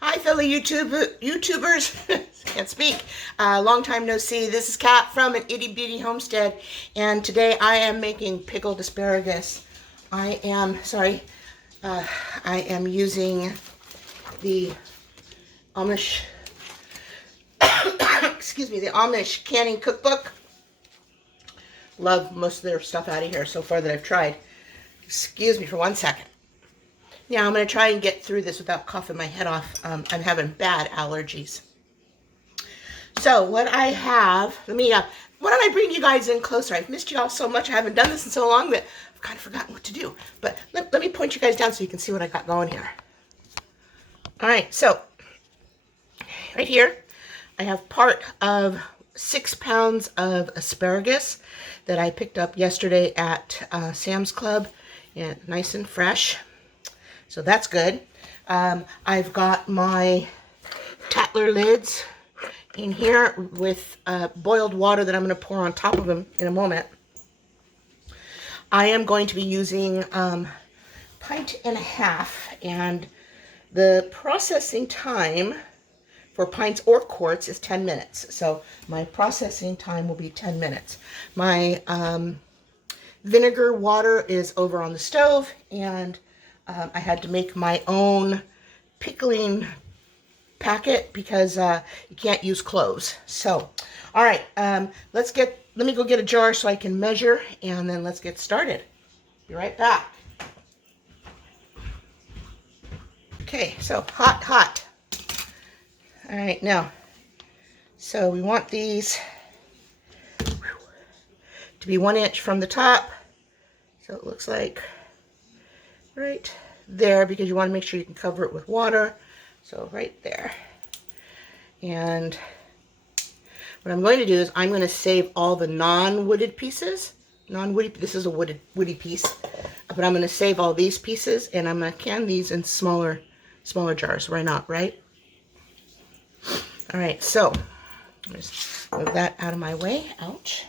Hi, fellow YouTubers. Can't speak. Long time no see. This is Kat from An Itty Bitty Homestead, and today I am making pickled asparagus. I am using the Amish, excuse me, the Amish canning cookbook. Love most of their stuff out of here so far that I've tried. Excuse me for 1 second. Now I'm going to try and get through this without coughing my head off. I'm having bad allergies. So what I have, why don't I bring you guys in closer? I've missed you all so much. I haven't done this in so long that I've kind of forgotten what to do. But let me point you guys down so you can see what I got going here. All right, so right here, I have part of 6 pounds of asparagus that I picked up yesterday at Sam's Club, and nice and fresh. So that's good. I've got my Tatler lids in here with boiled water that I'm going to pour on top of them in a moment. I am going to be using pint and a half, and the processing time for pints or quarts is 10 minutes. So my processing time will be 10 minutes. My vinegar water is over on the stove, and I had to make my own pickling packet because you can't use cloves. So, all right, let me go get a jar so I can measure, and then let's get started. Be right back. Okay, so hot. All right, now, so we want these to be 1 inch from the top. So it looks like right there, because you want to make sure you can cover it with water. So right there. And what I'm going to do is I'm going to save all the non-wooded pieces. This is a woody piece. But I'm going to save all these pieces, and I'm going to can these in smaller jars. Why not, right? All right, so just move that out of my way. Ouch.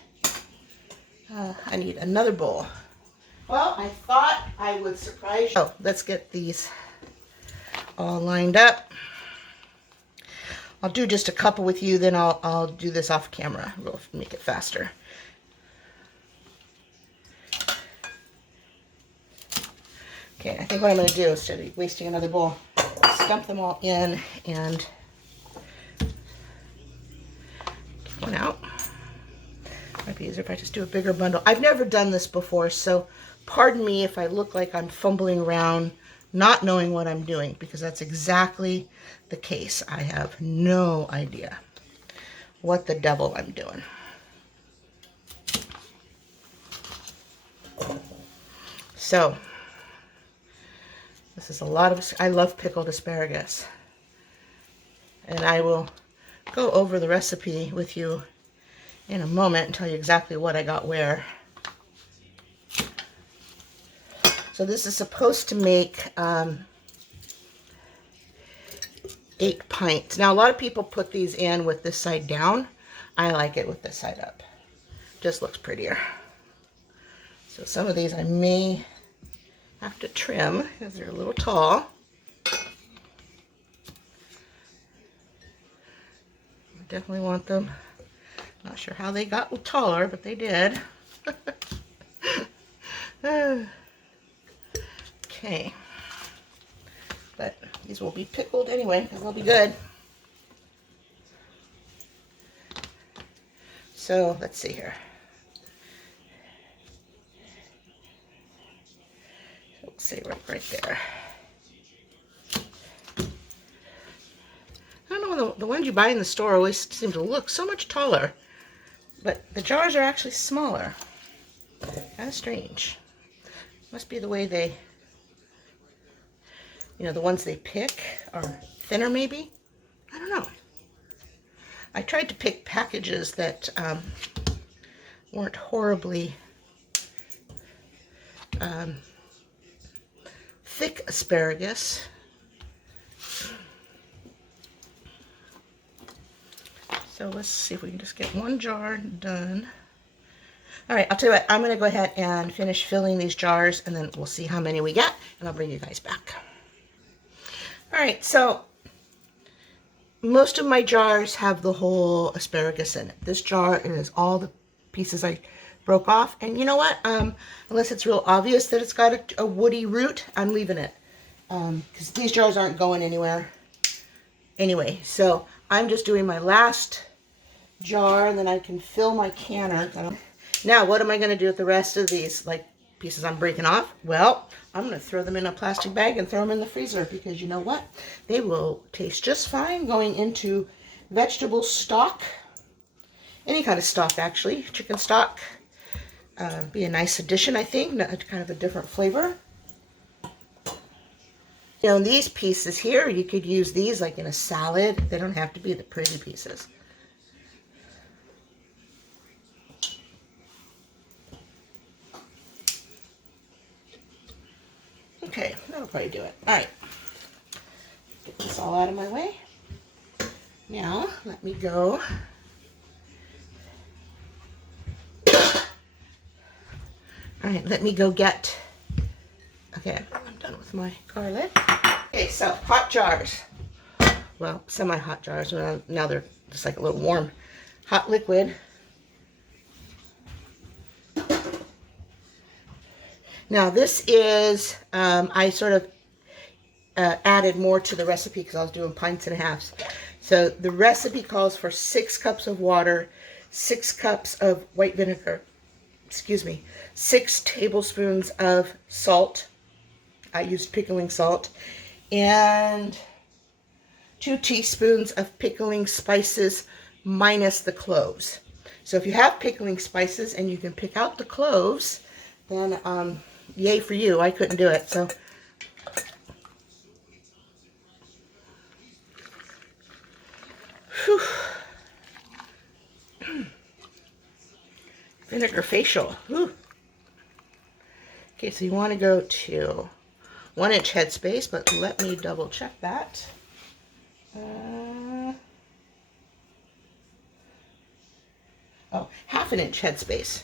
I need another bowl. Well, I thought I would surprise you. Oh, let's get these all lined up. I'll do just a couple with you, then I'll do this off camera. We'll make it faster. Okay, I think what I'm going to do, instead of wasting another bowl, dump them all in and get one out. Might be easier if I just do a bigger bundle. I've never done this before, so pardon me if I look like I'm fumbling around, not knowing what I'm doing, because that's exactly the case. I have no idea what the devil I'm doing. So, this is a lot of, I love pickled asparagus. And I will go over the recipe with you in a moment and tell you exactly what I got where. So this is supposed to make 8 pints. Now, a lot of people put these in with this side down. I like it with this side up. Just looks prettier. So some of these I may have to trim because they're a little tall. Definitely want them. Not sure how they got taller, but they did. Okay. But these will be pickled anyway, because they'll be good. So let's see here. We'll say right there. I don't know, the ones you buy in the store always seem to look so much taller, but the jars are actually smaller. Kind of strange. Must be the way they, the ones they pick are thinner maybe? I don't know. I tried to pick packages that weren't horribly thick asparagus. So let's see if we can just get one jar done. All right, I'll tell you what, I'm going to go ahead and finish filling these jars, and then we'll see how many we get, and I'll bring you guys back. All right, so most of my jars have the whole asparagus in it. This jar is all the pieces I broke off. And you know what? Unless it's real obvious that it's got a woody root, I'm leaving it. Because these jars aren't going anywhere anyway. So I'm just doing my last jar, and then I can fill my canner. Now, what am I going to do with the rest of these pieces I'm breaking off? Well, I'm going to throw them in a plastic bag and throw them in the freezer, because you know what? They will taste just fine going into vegetable stock. Any kind of stock, actually. Chicken stock. Be a nice addition, I think. Kind of a different flavor. You know, these pieces here, you could use these like in a salad. They don't have to be the pretty pieces. Okay, that'll probably do it. All right. Get this all out of my way. Now, let me go. All right, let me go get, okay, I'm done with my garlic. Okay, so hot jars. Well, semi-hot jars. Now they're just like a little warm. Hot liquid. Now this is, I sort of added more to the recipe because I was doing pints and halves. So the recipe calls for 6 cups of water, 6 cups of white vinegar, 6 tablespoons of salt. I used pickling salt, and 2 teaspoons of pickling spices minus the cloves. So if you have pickling spices and you can pick out the cloves, then yay for you. I couldn't do it, so. Whew. Vinegar facial. Whew. Okay, so you want to go to 1-inch headspace, but let me double check that. Oh, 1/2 inch headspace.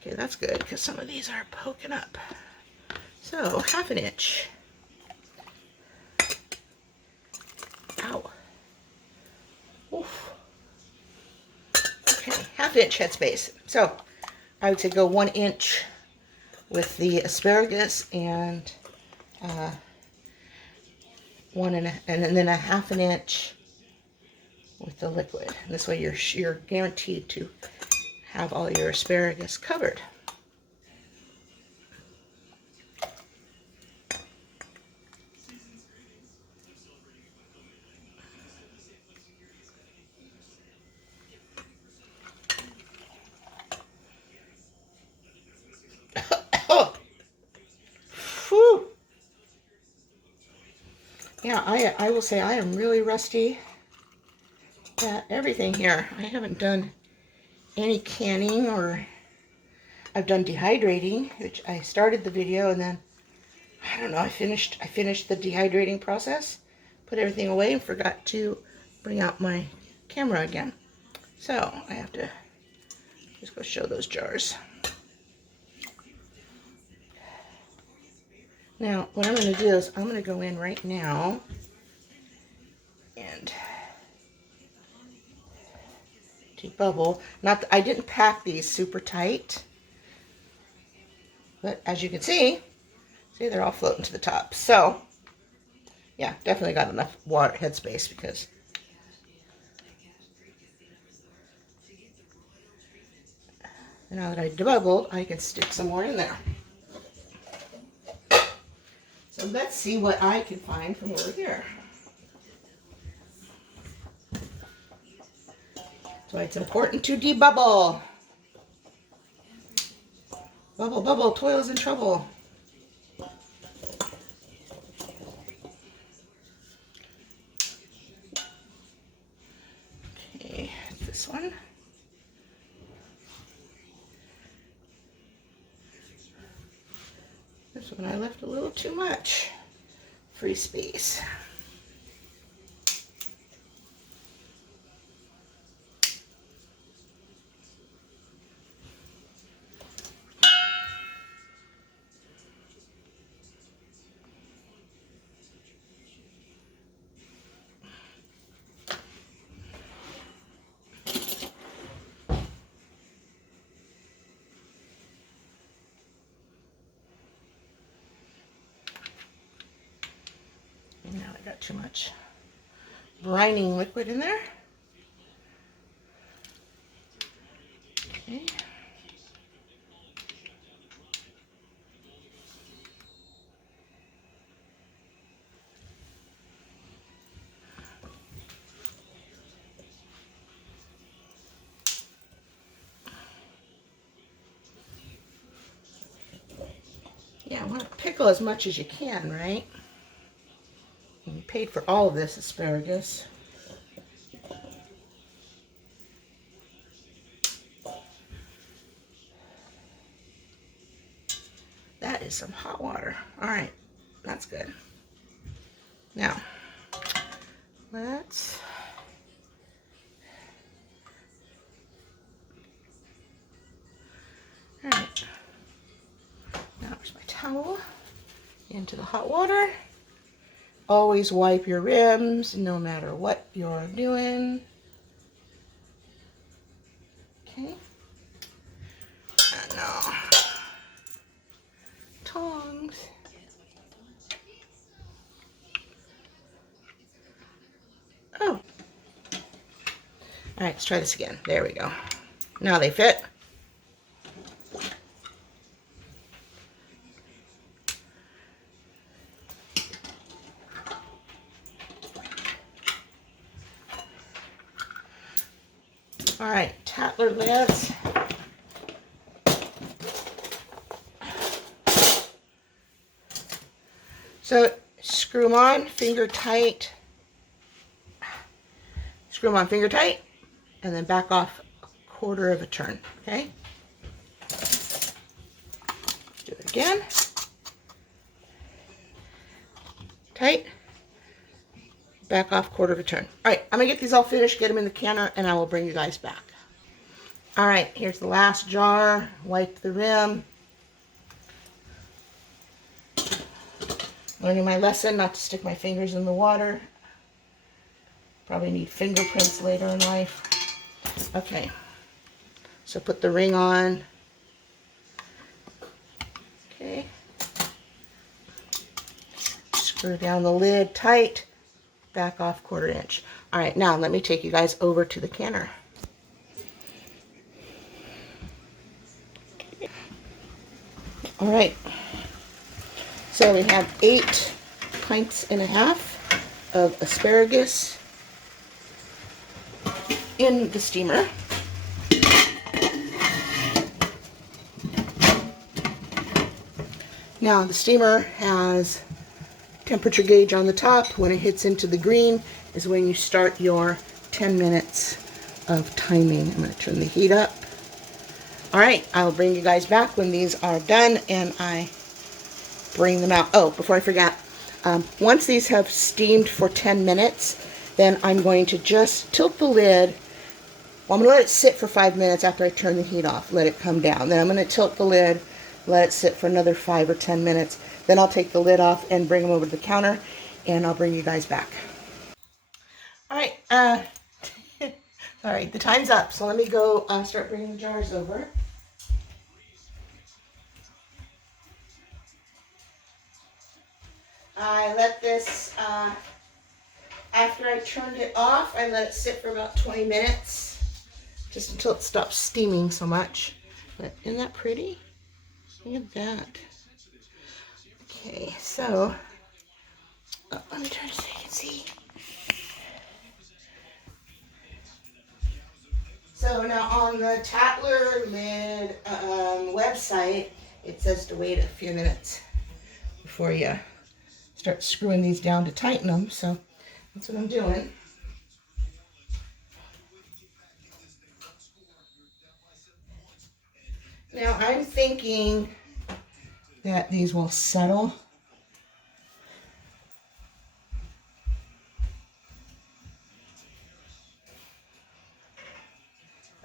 Okay, that's good because some of these are poking up. So 1/2 inch. Ow. Oof. Okay, 1/2 inch headspace. So I would say go 1 inch with the asparagus and and then 1/2 inch with the liquid. And this way you're guaranteed to have all your asparagus covered. Oh. Whew. Yeah, I will say I am really rusty at everything here. I haven't done any canning, or I've done dehydrating, which I started the video and then I don't know, I finished the dehydrating process, put everything away, and forgot to bring out my camera again. So I have to just go show those jars. Now what I'm going to do is I'm going to go in right now and debubble. I didn't pack these super tight, but as you can see they're all floating to the top. So yeah, definitely got enough water headspace, because now that I debubbled, I can stick some more in there. So let's see what I can find from over here. So it's important to debubble. Bubble, bubble, toil's in trouble. Okay, this one. This one I left a little too much free space. I got too much brining liquid in there. Okay. Yeah, I want to pickle as much as you can, right? And you paid for all of this asparagus. That is some hot water. All right, that's good. Now, let's... All right. Now, here's my towel. Into the hot water. Always wipe your rims, no matter what you're doing. Okay. And now, tongs. Oh. All right, let's try this again. There we go. Now they fit. All right, Tatler lids. So screw them on, finger tight. Screw them on finger tight, and then back off a quarter of a turn, okay? Do it again. Tight. Back off quarter of a turn. All right, I'm gonna get these all finished, get them in the canner, and I will bring you guys back. All right, here's the last jar. Wipe the rim. Learning my lesson not to stick my fingers in the water. Probably need fingerprints later in life. Okay, so put the ring on. Okay. Screw down the lid tight. Back off quarter inch. All right, now let me take you guys over to the canner. All right, so we have 8 pints and a half of asparagus in the steamer. Now the steamer has temperature gauge on the top. When it hits into the green is when you start your 10 minutes of timing. I'm going to turn the heat up. All right, I'll bring you guys back when these are done and I bring them out. Oh, before I forget, once these have steamed for 10 minutes, then I'm going to just tilt the lid. Well, I'm going to let it sit for 5 minutes after I turn the heat off. Let it come down. Then I'm going to tilt the lid, let it sit for another 5 or 10 minutes. Then I'll take the lid off and bring them over to the counter, and I'll bring you guys back. All right, all right, the time's up. So let me go start bringing the jars over. I let this, after I turned it off, I let it sit for about 20 minutes, just until it stops steaming so much. But isn't that pretty? Look at that. Okay, so, let me turn so you can see. So now on the Tatler lid website, it says to wait a few minutes before you start screwing these down to tighten them. So that's what I'm doing. Now I'm thinking that these will settle.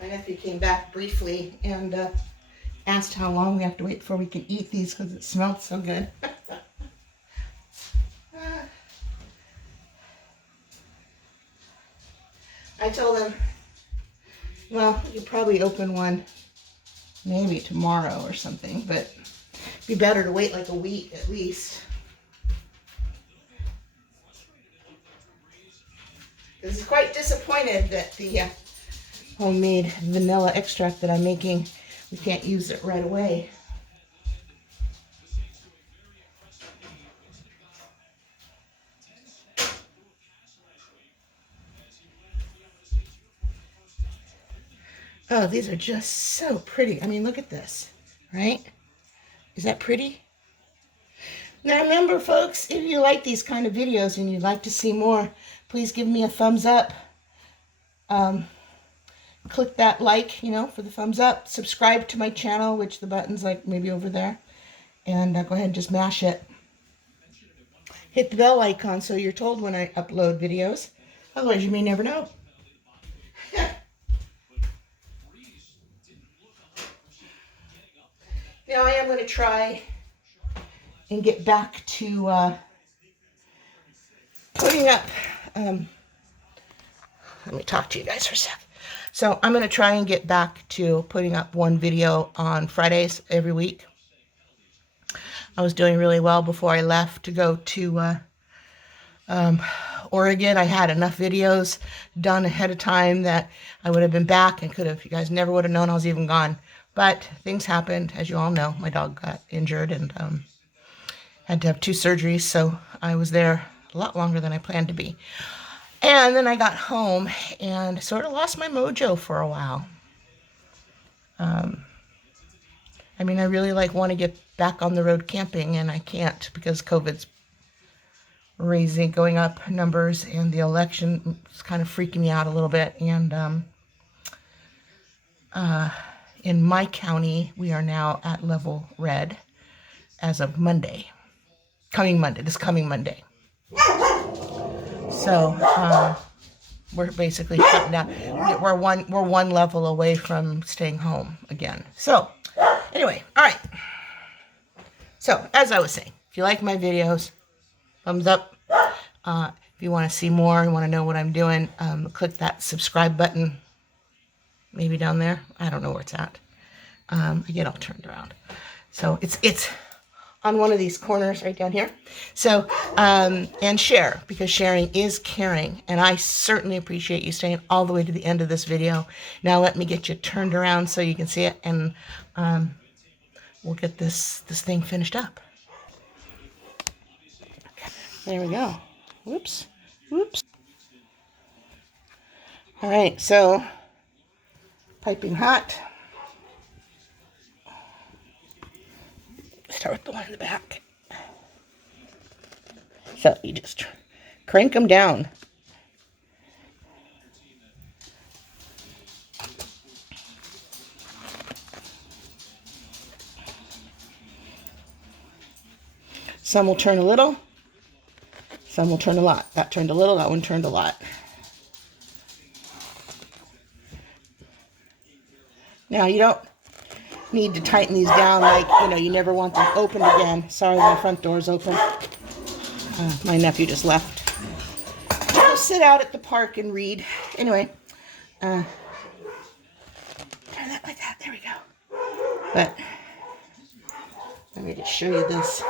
My nephew came back briefly and asked how long we have to wait before we can eat these because it smelled so good. I told him, well, you probably open one maybe tomorrow or something, but it'd be better to wait like a week at least. I was quite disappointed that the homemade vanilla extract that I'm making, we can't use it right away. Oh, these are just so pretty. I mean, look at this, right? Is that pretty? Now remember, folks, if you like these kind of videos and you'd like to see more, please give me a thumbs up. Click that like, you know, for the thumbs up. Subscribe to my channel, which the button's like maybe over there. And go ahead and just mash it. Hit the bell icon so you're told when I upload videos. Otherwise, you may never know. Now I am going to try and get back to putting up, let me talk to you guys for a sec. So I'm going to try and get back to putting up one video on Fridays every week. I was doing really well before I left to go to Oregon. I had enough videos done ahead of time that I would have been back and could have, you guys never would have known I was even gone. But things happened, as you all know. My dog got injured and had to have 2 surgeries, so I was there a lot longer than I planned to be. And then I got home and sort of lost my mojo for a while. I mean, I really want to get back on the road camping, and I can't because COVID's going up numbers, and the election is kind of freaking me out a little bit. And in my county, we are now at level red as of Monday. This coming Monday. So we're basically shutting down. We're one level away from staying home again. So anyway, all right. So as I was saying, if you like my videos, thumbs up. If you want to see more, you want to know what I'm doing, click that subscribe button. Maybe down there. I don't know where it's at. I get all turned around. So it's on one of these corners right down here. So, and share, because sharing is caring. And I certainly appreciate you staying all the way to the end of this video. Now let me get you turned around so you can see it, and we'll get this thing finished up. There we go. Whoops. All right, so piping hot. Start with the one in the back. So you just crank them down. Some will turn a little, some will turn a lot. That turned a little, that one turned a lot. Now you don't need to tighten these down you never want them opened again. Sorry, my front door's open. My nephew just left. I'll sit out at the park and read. Anyway, turn that like that. There we go. But let me just show you this.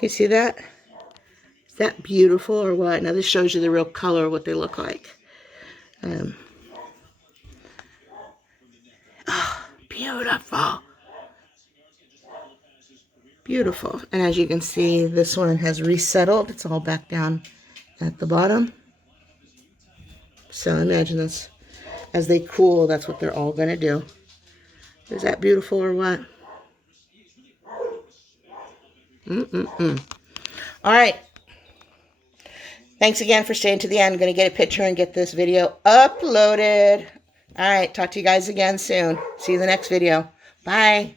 You see that? Is that beautiful or what? Now this shows you the real color of what they look like. Oh, beautiful. Beautiful. And as you can see, this one has resettled. It's all back down at the bottom. So imagine this. As they cool, that's what they're all going to do. Is that beautiful or what? All right. Thanks again for staying to the end. I'm going to get a picture and get this video uploaded. All right. Talk to you guys again soon. See you in the next video. Bye.